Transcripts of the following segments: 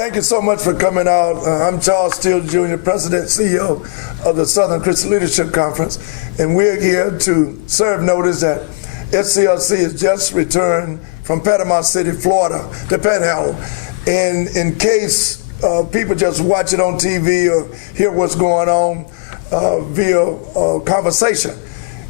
Thank you so much for coming out. I'm Charles Steele, Jr., President, CEO of the Southern Christian Leadership Conference, and we're here to serve notice that SCLC has just returned from Panama City, Florida, the Panhandle. And in case people just watch it on TV or hear what's going on via conversation,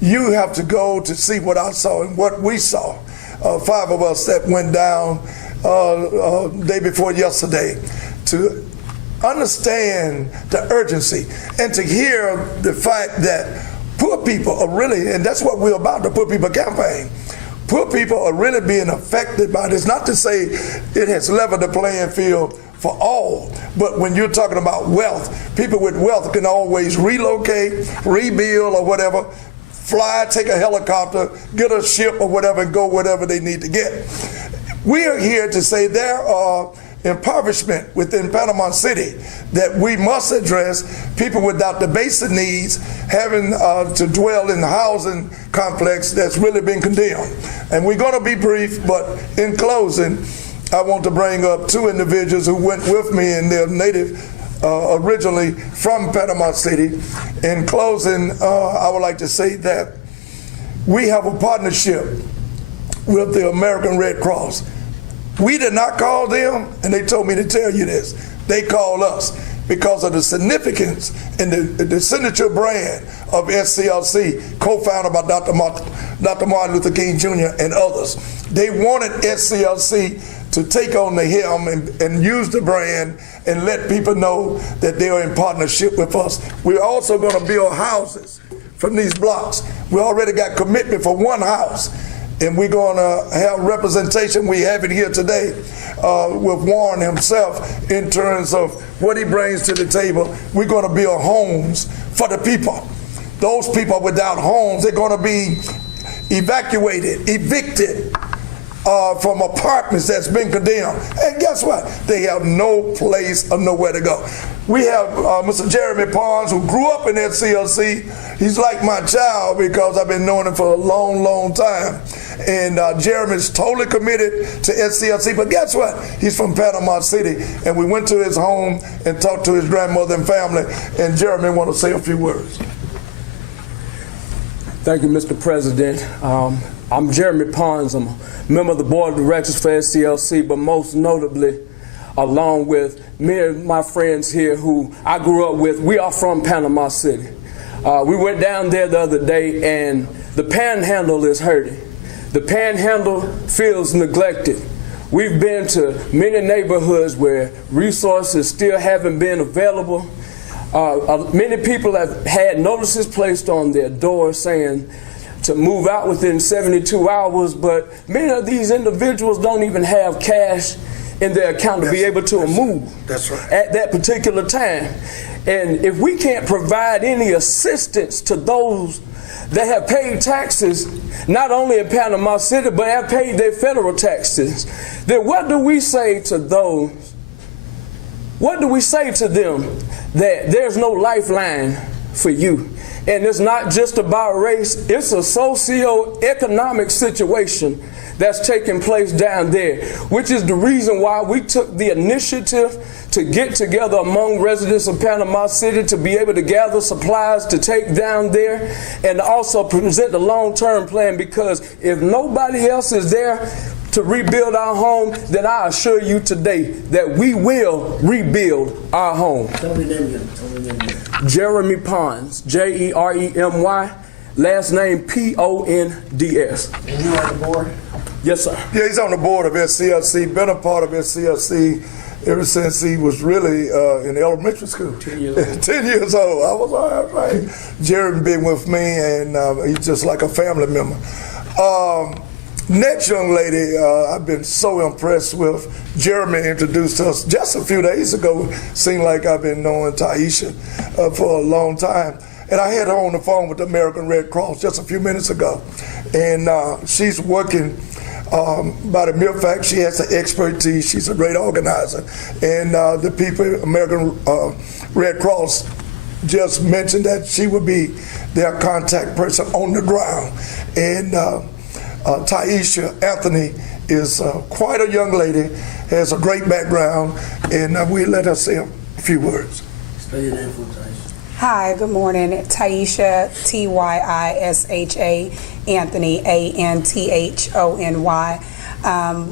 you have to go to see what I saw and what we saw. 5 of us that went down day before yesterday to understand the urgency and to hear the fact that poor people are really, and that's what we're about, the Poor People Campaign. Poor people are really being affected by this. Not to say it has leveled the playing field for all, but when you're talking about wealth, people with wealth can always relocate, rebuild, or whatever, fly, take a helicopter, get a ship or whatever, and go whatever they need to get. We are here to say there are impoverishment within Panama City that we must address. People without the basic needs having to dwell in the housing complex that's really been condemned. And we're going to be brief, but in closing, I want to bring up 2 individuals who went with me, and they're native originally from Panama City. In closing, I would like to say that we have a partnership with the American Red Cross. We did not call them, and they told me to tell you this. They called us because of the significance and the signature brand of SCLC, co-founded by Dr. Martin Luther King Jr. and others. They wanted SCLC to take on the helm and use the brand and let people know that they are in partnership with us. We're also going to build houses from these blocks. We already got commitment for 1 house. And we're going to have representation. We have it here today with Warren himself in terms of what he brings to the table. We're going to build homes for the people. Those people without homes, they're going to be evacuated, evicted from apartments that's been condemned. And guess what? They have no place or nowhere to go. We have Mr. Jeremy Pons, who grew up in SCLC. He's like my child because I've been knowing him for a long, long time. And Jeremy's totally committed to SCLC, but guess what? He's from Panama City, and we went to his home and talked to his grandmother and family, and Jeremy want to say a few words. Thank you, Mr. President. I'm Jeremy Pons. I'm a member of the board of directors for SCLC, but most notably, along with many of my friends here who I grew up with, we are from Panama City. We went down there the other day, and the Panhandle is hurting. The Panhandle feels neglected. We've been to many neighborhoods where resources still haven't been available. Many people have had notices placed on their doors saying to move out within 72 hours, but many of these individuals don't even have cash in their account to be able to move at that particular time. And if we can't provide any assistance to those that have paid taxes, not only in Panama City, but have paid their federal taxes, then what do we say to those? What do we say to them that there's no lifeline for you? And it's not just about race, it's a socio-economic situation that's taking place down there, which is the reason why we took the initiative to get together among residents of Panama City to be able to gather supplies to take down there and also present the long-term plan, because if nobody else is there to rebuild our home, then I assure you today that we will rebuild our home. Tell me name again. Jeremy Pons, Jeremy, last name Ponds. And you on the board? Yes, sir. Yeah, he's on the board of SCLC, been a part of SCLC ever since he was really in elementary school. 10 years old. 10 years old. I was all right. Jeremy been with me, and he's just like a family member. Next young lady I've been so impressed with, Jeremy introduced us just a few days ago. Seemed like I've been knowing Taisha for a long time. And I had her on the phone with the American Red Cross just a few minutes ago. And she's working by the mere fact she has the expertise. She's a great organizer. And the people, American Red Cross, just mentioned that she would be their contact person on the ground. And Taisha, Anthony, is quite a young lady, has a great background, and we let her say a few words. Spell your name for Taisha. Hi, good morning. Taisha, Tyisha, Anthony, Anthony.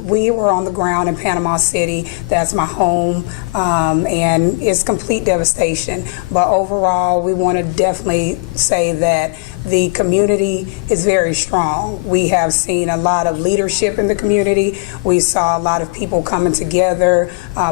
We were on the ground in Panama City. That's my home, and it's complete devastation. But overall, we want to definitely say that the community is very strong. We have seen a lot of leadership in the community. We saw a lot of people coming together,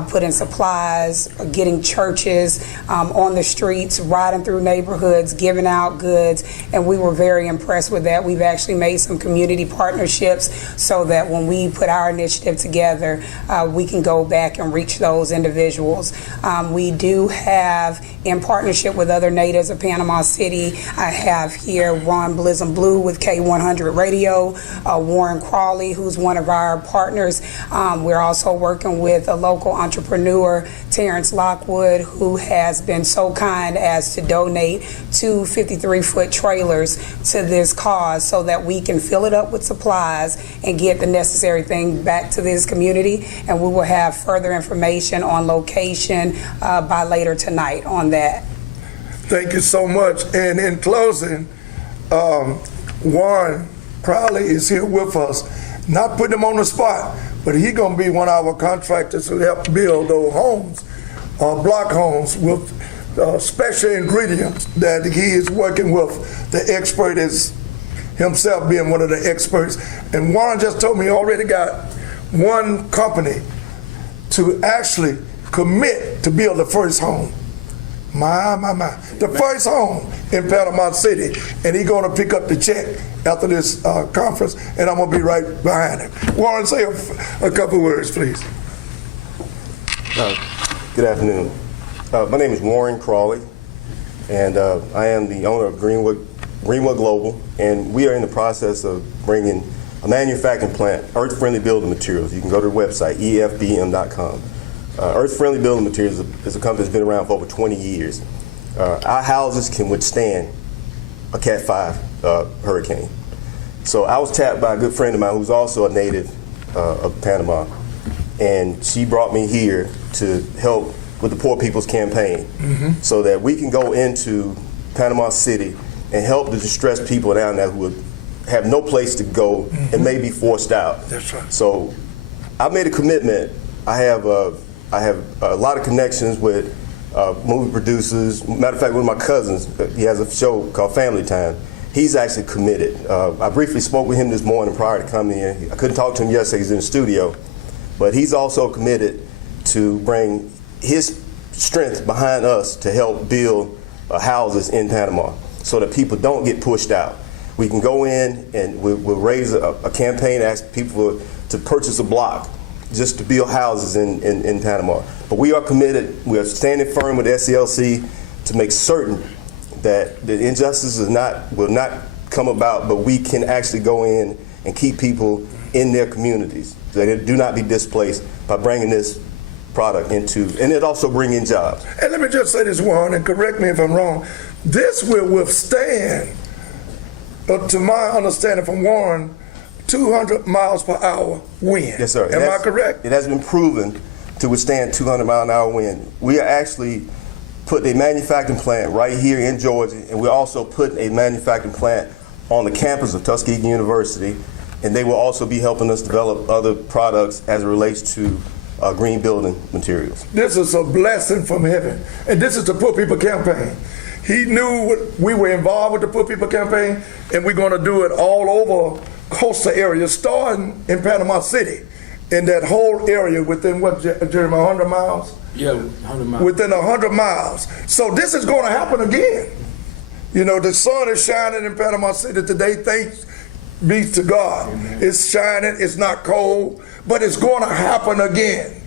putting supplies, getting churches on the streets, riding through neighborhoods, giving out goods, and we were very impressed with that. We've actually made some community partnerships so that when we put our initiative together, we can go back and reach those individuals. We do have, in partnership with other natives of Panama City, I have here Ron Blizzum Blue with K100 Radio, Warren Crawley, who's one of our partners. We're also working with a local entrepreneur, Terrence Lockwood, who has been so kind as to donate 2 53-foot trailers to this cause so that we can fill it up with supplies and get the necessary thing back to this community. And we will have further information on location by later tonight on that. Thank you so much. And in closing, Warren Crowley is here with us, not putting him on the spot, but he's going to be one of our contractors who help build those homes, block homes with special ingredients that he is working with. The expert is himself being one of the experts. And Warren just told me he already got one company to actually commit to build the first home. My. The first home in Panama City. And he's going to pick up the check after this conference, and I'm going to be right behind him. Warren, say a couple words, please. Good afternoon. My name is Warren Crawley, and I am the owner of Greenwood Global, and we are in the process of bringing a manufacturing plant, earth-friendly building materials. You can go to the website, efbm.com. Earth-friendly building materials is a company that's been around for over 20 years. Our houses can withstand a Cat 5 hurricane. So I was tapped by a good friend of mine who's also a native of Panama, and she brought me here to help with the Poor People's Campaign, so that we can go into Panama City and help the distressed people down there who have no place to go and may be forced out. That's right. So I made a commitment. I have a lot of connections with movie producers. Matter of fact, one of my cousins, he has a show called Family Time. He's actually committed. I briefly spoke with him this morning prior to coming here. I couldn't talk to him yesterday, he's in the studio. But he's also committed to bring his strength behind us to help build houses in Panama so that people don't get pushed out. We can go in and we'll raise a campaign, ask people to purchase a block just to build houses in Panama. But we are committed, we are standing firm with SCLC to make certain that the injustices will not come about, but we can actually go in and keep people in their communities. They do not be displaced by bringing this product into, and it also bring in jobs. And let me just say this, Warren, and correct me if I'm wrong. This will withstand, to my understanding from Warren, 200 miles per hour wind. Yes, sir. Am I correct? It has been proven to withstand 200 mile an hour wind. We are actually putting a manufacturing plant right here in Georgia, and we're also putting a manufacturing plant on the campus of Tuskegee University, and they will also be helping us develop other products as it relates to green building materials. This is a blessing from heaven, and this is the Poor People Campaign. He knew we were involved with the Poor People Campaign, and we're going to do it all over coastal areas, starting in Panama City, in that whole area within what, Jeremy, 100 miles? Yeah, 100 miles. Within 100 miles. So this is going to happen again. You know, the sun is shining in Panama City today, thanks be to God. Amen. It's shining, it's not cold, but it's going to happen again.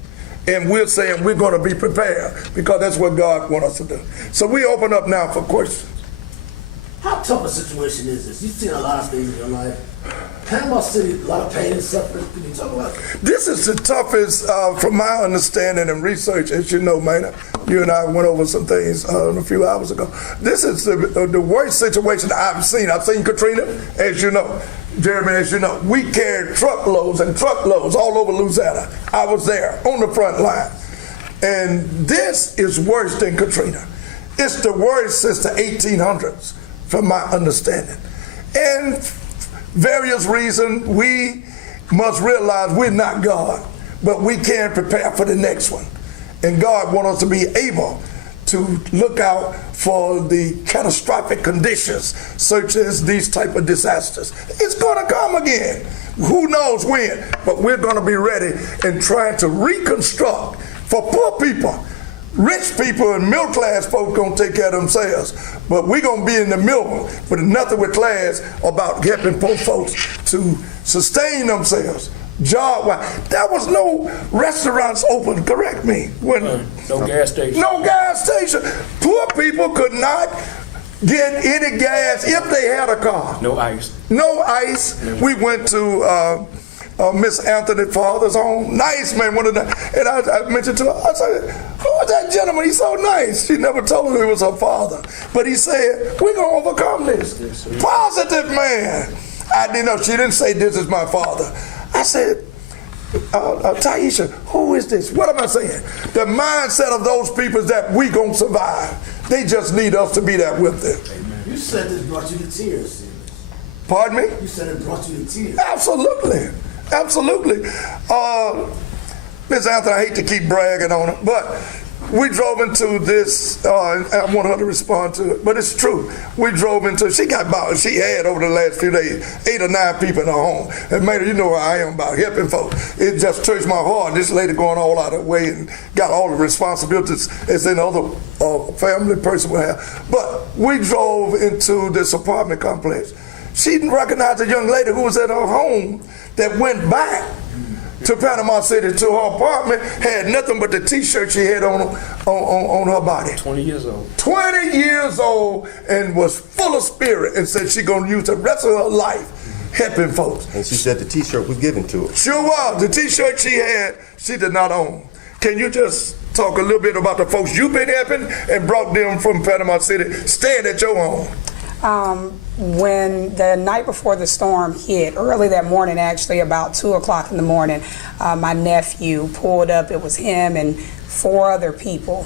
And we're saying we're going to be prepared because that's what God wants us to do. So we open up now for questions. How tough a situation is this? You've seen a lot of things in your life. Panama City, a lot of pain and suffering. Can you talk about that? This is the toughest, from my understanding and research, as you know, man. You and I went over some things a few hours ago. This is the worst situation I've seen. I've seen Katrina, as you know. Jeremy, as you know, we carried truckloads and truckloads all over Louisiana. I was there on the front line. And this is worse than Katrina. It's the worst since the 1800s, from my understanding. And various reasons, we must realize we're not God, but we can prepare for the next one. And God wants us to be able to look out for the catastrophic conditions, such as these type of disasters. It's going to come again. Who knows when? But we're going to be ready and trying to reconstruct for poor people. Rich people and middle class folks gonna take care of themselves, but we're gonna be in the middle with nothing with class about helping poor folks to sustain themselves. Job-wise, there was no restaurants open. Correct me. When No gas station. no gas station. Poor people could not get any gas if they had a car. No ice. No ice. We went to Miss Anthony's father's home. Nice man, one of the, and I mentioned to her, I said, who was that gentleman? He's so nice. She never told me it was her father. But he said, we're going to overcome this. Positive man. I didn't know. She didn't say, this is my father. I said, Taisha, who is this? What am I saying? The mindset of those people is that we going to survive. They just need us to be there with them. You said this brought you to tears, Steele. Pardon me? You said it brought you to tears. Absolutely. Absolutely. Ms. Anthony, I hate to keep bragging on her, but we drove into this, I want her to respond to it, but it's true. We drove into, she had over the last few days, 8 or 9 people in her home. And man, you know where I am about helping folks. It just touched my heart. This lady going all out of the way and got all the responsibilities as any other family person would have. But we drove into this apartment complex. She didn't recognize a young lady who was at her home that went back to Panama City to her apartment, had nothing but the T-shirt she had on her body. 20 years old. 20 years old, and was full of spirit, and said she's going to use the rest of her life helping folks. And she said the T-shirt was given to her. Sure was. The T-shirt she had, she did not own. Can you just talk a little bit about the folks you've been helping and brought them from Panama City, staying at your home? When the night before the storm hit, early that morning, actually about 2 o'clock in the morning, my nephew pulled up. It was him and 4 other people.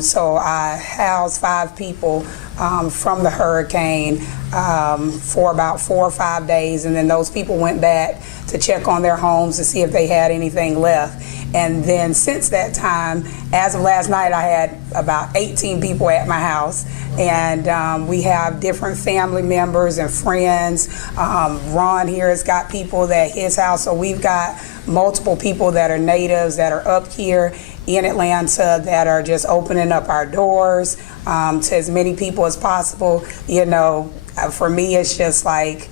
So I housed 5 people from the hurricane for about 4 or 5 days, and then those people went back to check on their homes to see if they had anything left. And then since that time, as of last night, I had about 18 people at my house, and we have different family members and friends. Ron here has got people at his house, so we've got multiple people that are natives that are up here in Atlanta that are just opening up our doors to as many people as possible. You know, for me, it's just like,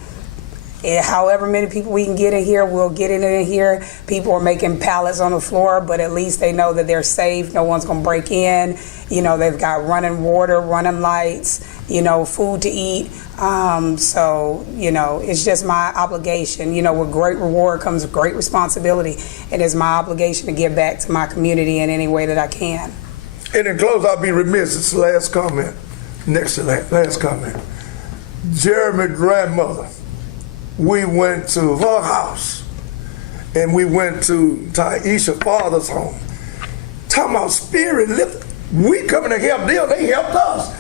however many people we can get in here, we'll get it in here. People are making pallets on the floor, but at least they know that they're safe. No one's going to break in. You know, they've got running water, running lights, you know, food to eat. So, you know, it's just my obligation. You know, with great reward comes great responsibility. And it's my obligation to give back to my community in any way that I can. And in close, I'll be remiss. It's the last comment. Next to that, last comment. Jeremy's grandmother, we went to her house, and we went to Taisha's father's home. Talking about spirit lift. We coming to help them, they helped us.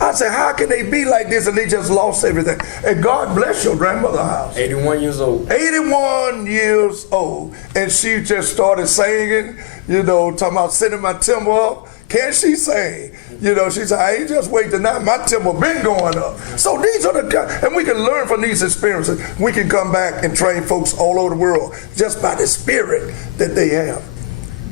I said, how can they be like this and they just lost everything? And God bless your grandmother's house. 81 years old. 81 years old. And she just started singing, you know, talking about sending my timber up. Can she sing? You know, she said, I ain't just waiting tonight. My timber been going up. So these are the, and we can learn from these experiences. We can come back and train folks all over the world just by the spirit that they have.